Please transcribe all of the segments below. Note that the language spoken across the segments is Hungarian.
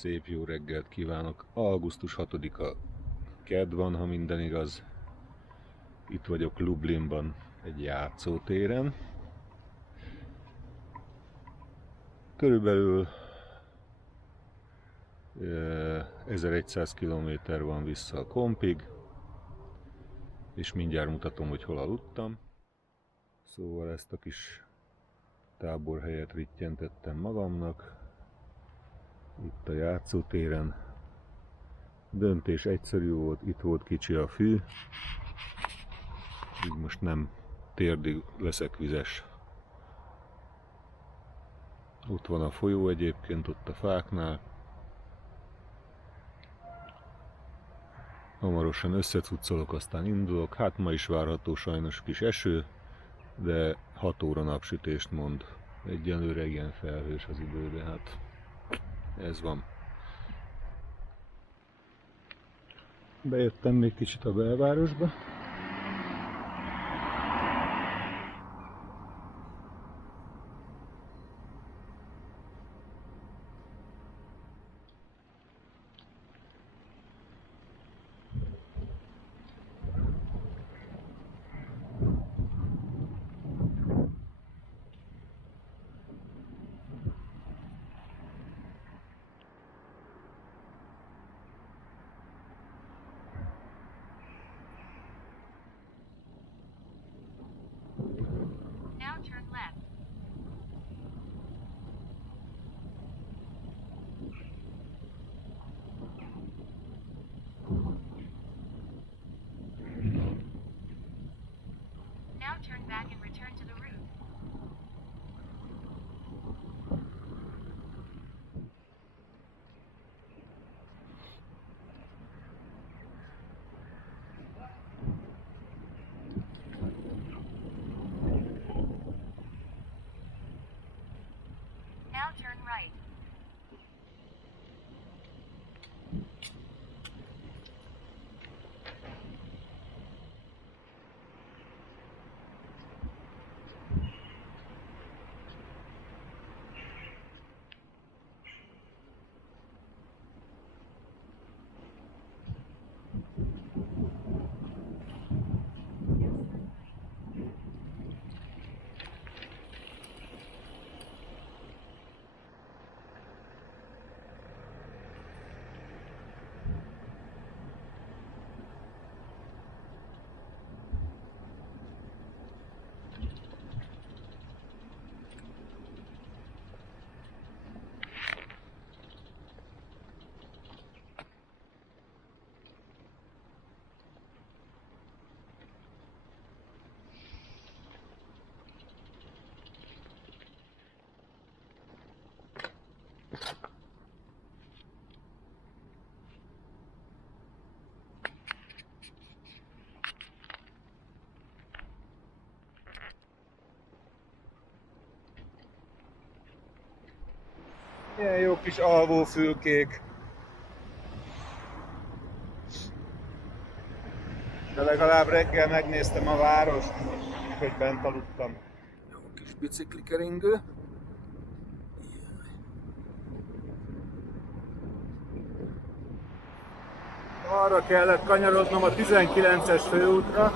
Szép jó reggelt kívánok! Augusztus 6-a kedd van, ha minden igaz. Itt vagyok Lublinban egy játszótéren. Körülbelül 1100 km van vissza a kompig, és mindjárt mutatom, hogy hol aludtam. Szóval ezt a kis táborhelyet rittyentettem magamnak. Itt a játszótéren. Döntés egyszerű volt, itt volt kicsi a fű. Így most nem térdig leszek vizes. Ott van a folyó egyébként, ott a fáknál. Hamarosan összecuccolok, aztán indulok. Hát ma is várható sajnos kis eső, de 6 óra napsütést mond. Egyenlőre igen felhős az idő, de hát ez van. Bejöttem még kicsit a belvárosba. Turn left. Now turn back and return to the route. Now turn right. Ilyen jó kis alvófülkék. De legalább reggel megnéztem a várost, hogy bent aludtam. Jó kis bicikli-keringő. Arra kellett kanyarodnom a 19-es főútra.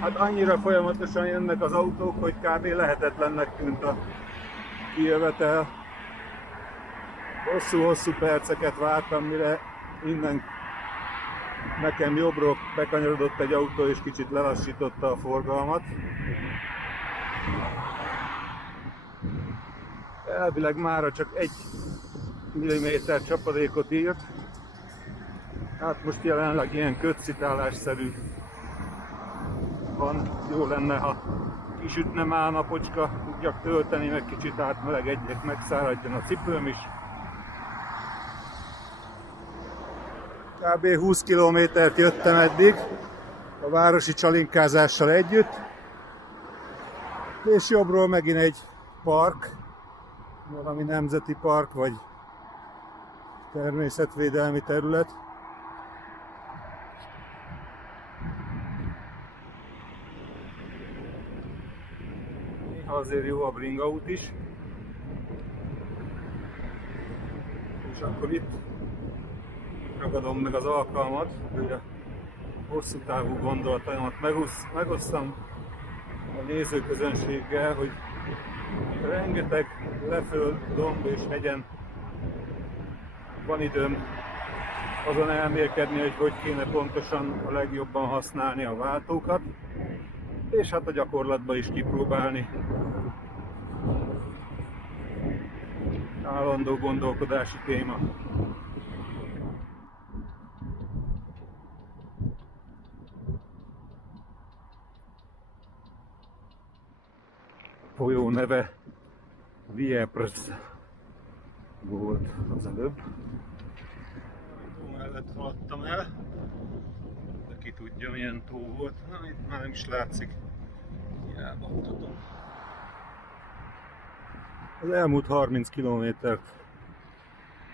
Hát annyira folyamatosan jönnek az autók, hogy kb. Lehetetlennek tűnt a kijövetel. Hosszú-hosszú perceket vártam, mire innen nekem jobbról bekanyarodott egy autó és kicsit lelassította a forgalmat. Elvileg mára csak 1 mm csapadékot írt. Hát most jelenleg ilyen kötszitálásszerű van. Jó lenne, ha kisütne már a napocska, tudjak tölteni, meg kicsit átmelegedjek, megszáradjon a cipőm is. Kb. 20 kilométert jöttem eddig, a városi csalinkázással együtt, és jobbról megint egy park, valami nemzeti park, vagy természetvédelmi terület. Néha azért jó a bringaút is. És És akkor itt ragadom meg az alkalmat, hogy a hosszú távú gondolataimat megosztam a nézőközönséggel, hogy rengeteg leföld, domb és hegyen van időm azon elmélkedni, hogy kéne pontosan a legjobban használni a váltókat, és hát a gyakorlatban is kipróbálni. Állandó gondolkodási téma. Folyó neve Vieprs volt az előbb. Tó mellett haladtam el, de ki tudja milyen tó volt. Na, itt már nem is látszik. Hiába mutatom. Az elmúlt 30 kilométert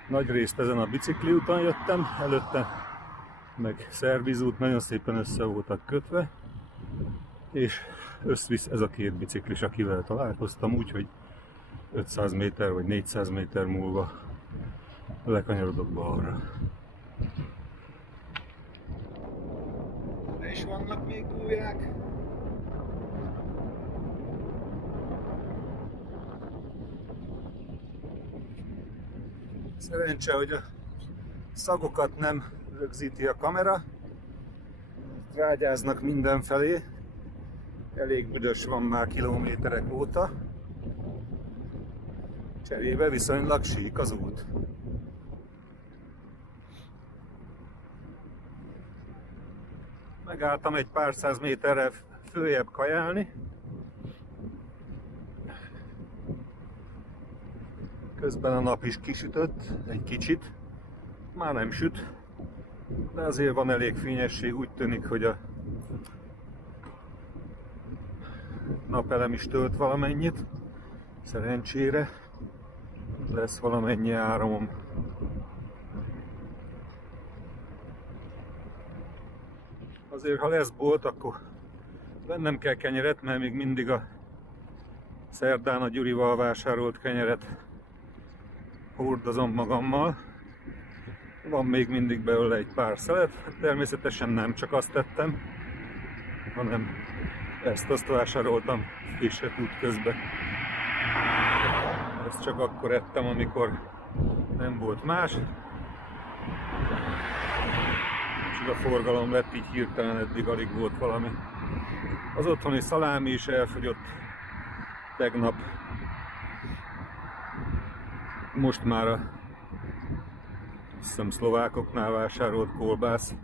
nagy részt ezen a bicikliúton jöttem, előtte meg szervizút, nagyon szépen össze voltak kötve, és összvisz ez a két biciklis, akivel találkoztam, úgyhogy 500 méter vagy 400 méter múlva lekanyarodok balra. De is vannak még gólyák. Szerencse, hogy a szagokat nem rögzíti a kamera, rágyáznak mindenfelé, elég büdös van már kilométerek óta, cserébe viszonylag sík az út. Megálltam egy pár száz méterre följebb kajálni. Közben a nap is kisütött, egy kicsit, már nem süt, de azért van elég fényesség, úgy tűnik, hogy a napelem is tölt valamennyit, szerencsére lesz valamennyi áramom. Azért, ha lesz bolt, akkor vennem kell kenyeret, mert még mindig a szerdán a Gyurival vásárolt kenyeret hordozom magammal. Van még mindig belőle egy pár szelet, természetesen nem csak azt tettem, hanem ezt-azt vásároltam frisset út közben. Ezt csak akkor ettem, amikor nem volt más. És a forgalom lett, így hirtelen eddig alig volt valami. Az otthoni szalámi is elfogyott tegnap. Most már a szlovákoknál vásárolt kolbász,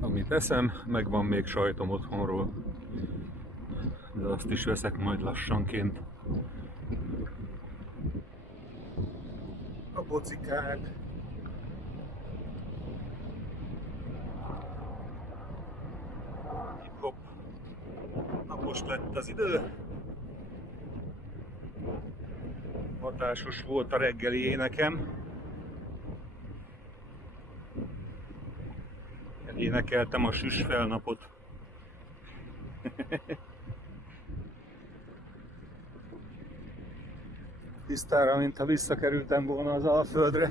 amit eszem, meg van még sajtom otthonról, de azt is veszek majd lassanként. A bocikák. Hip-hop. Napos lett az idő. Hatásos volt a reggeli énekem. Énekeltem a süsfelnapot. Tisztára, mintha visszakerültem volna az Alföldre.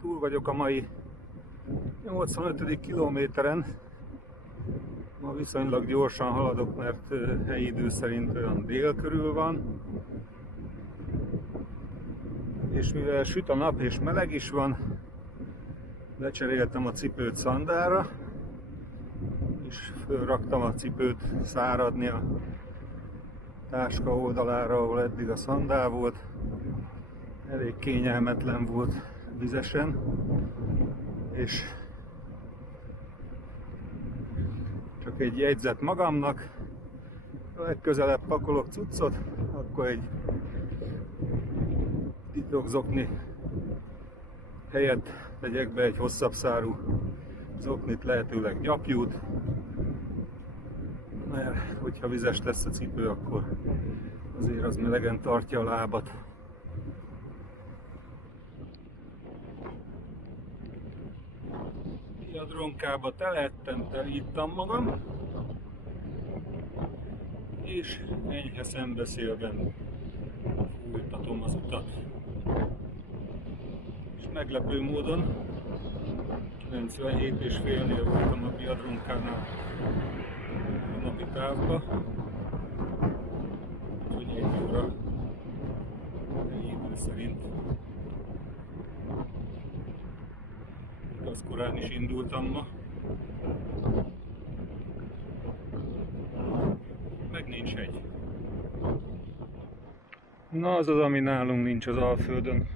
Túl vagyok a mai 85. kilométeren. Ma viszonylag gyorsan haladok, mert helyi idő szerint olyan dél körül van. És mivel süt a nap és meleg is van, lecseréltem a cipőt szandálra, és fölraktam a cipőt száradni a táska oldalára, ahol eddig a szandál volt. Elég kényelmetlen volt vizesen, és csak egy jegyzet magamnak, ha legközelebb pakolok cuccot, akkor egy titokzokni helyett tegyek be egy hosszabb szárú zoknit, lehetőleg gyapjút, mert hogyha vizes lesz a cipő, akkor azért az melegen tartja a lábat. Biadronkába telettem, telíttam magam, és enyhe szembeszélben fújtatom az utat. És meglepő módon 97,5-nél voltam a Biadronkánál a napi távba, úgyhogy 1 óra idő szerint. Az korán is indultam ma. Meg nincs hegy. Na az az, ami nálunk nincs az Alföldön.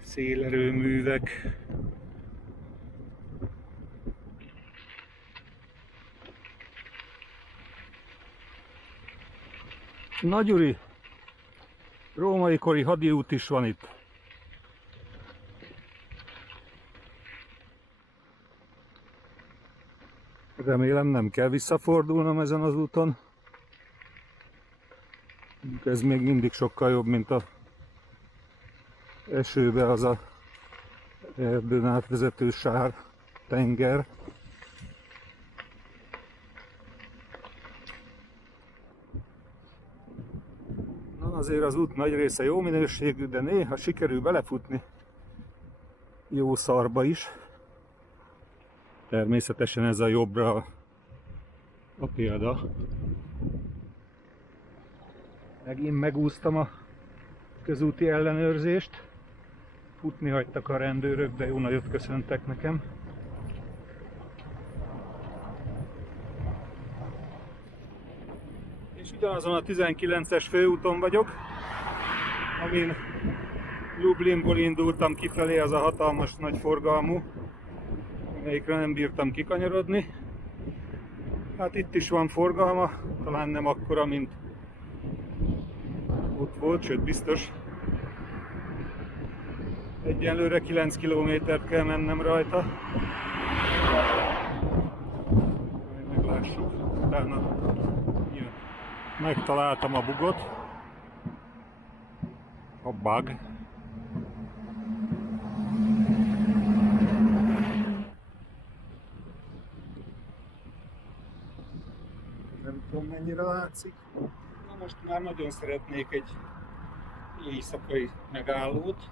Szélerőművek. Na Gyuri, római kori hadiút is van itt. Remélem nem kell visszafordulnom ezen az úton. Ez még mindig sokkal jobb, mint a esőbe az a erdőn átvezető sár tenger. Na azért az út nagy része jó minőségű, de néha sikerül belefutni jó szarba is. Természetesen ez a jobbra a példa. Megint megúsztam a közúti ellenőrzést. Futni hagytak a rendőrök, de jó nagyot köszöntek nekem. És ugyanazon a 19-es főúton vagyok, amin Lublinból indultam kifelé, az a hatalmas nagy forgalmú, amelyikre nem bírtam kikanyarodni. Hát itt is van forgalma, talán nem akkora, mint ott volt, sőt biztos. Egyelőre 9 kilométert kell mennem rajta. Majd meglássuk, utána jön. Megtaláltam a bugot. A bug. Nem tudom, mennyire látszik. Na most már nagyon szeretnék egy éjszakai megállót.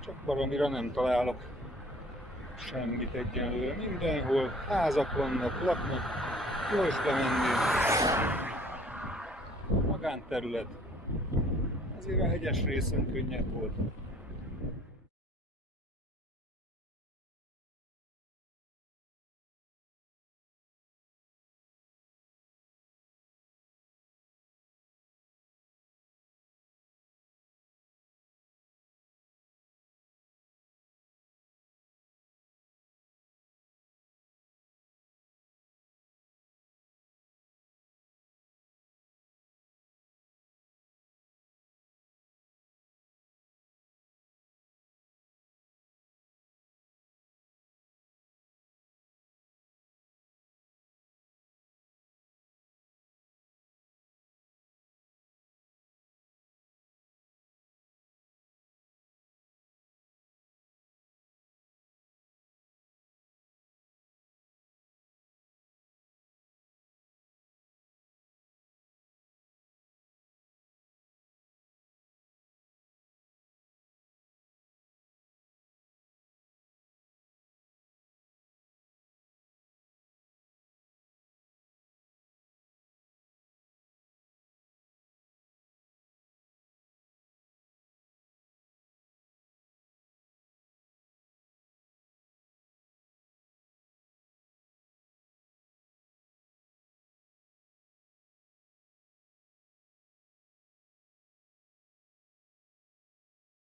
Csak valamire nem találok semmit egyenlőre. Mindenhol házak vannak, laknak, jó is bemenni. Magánterület. Azért a hegyes részen könnyebb volt.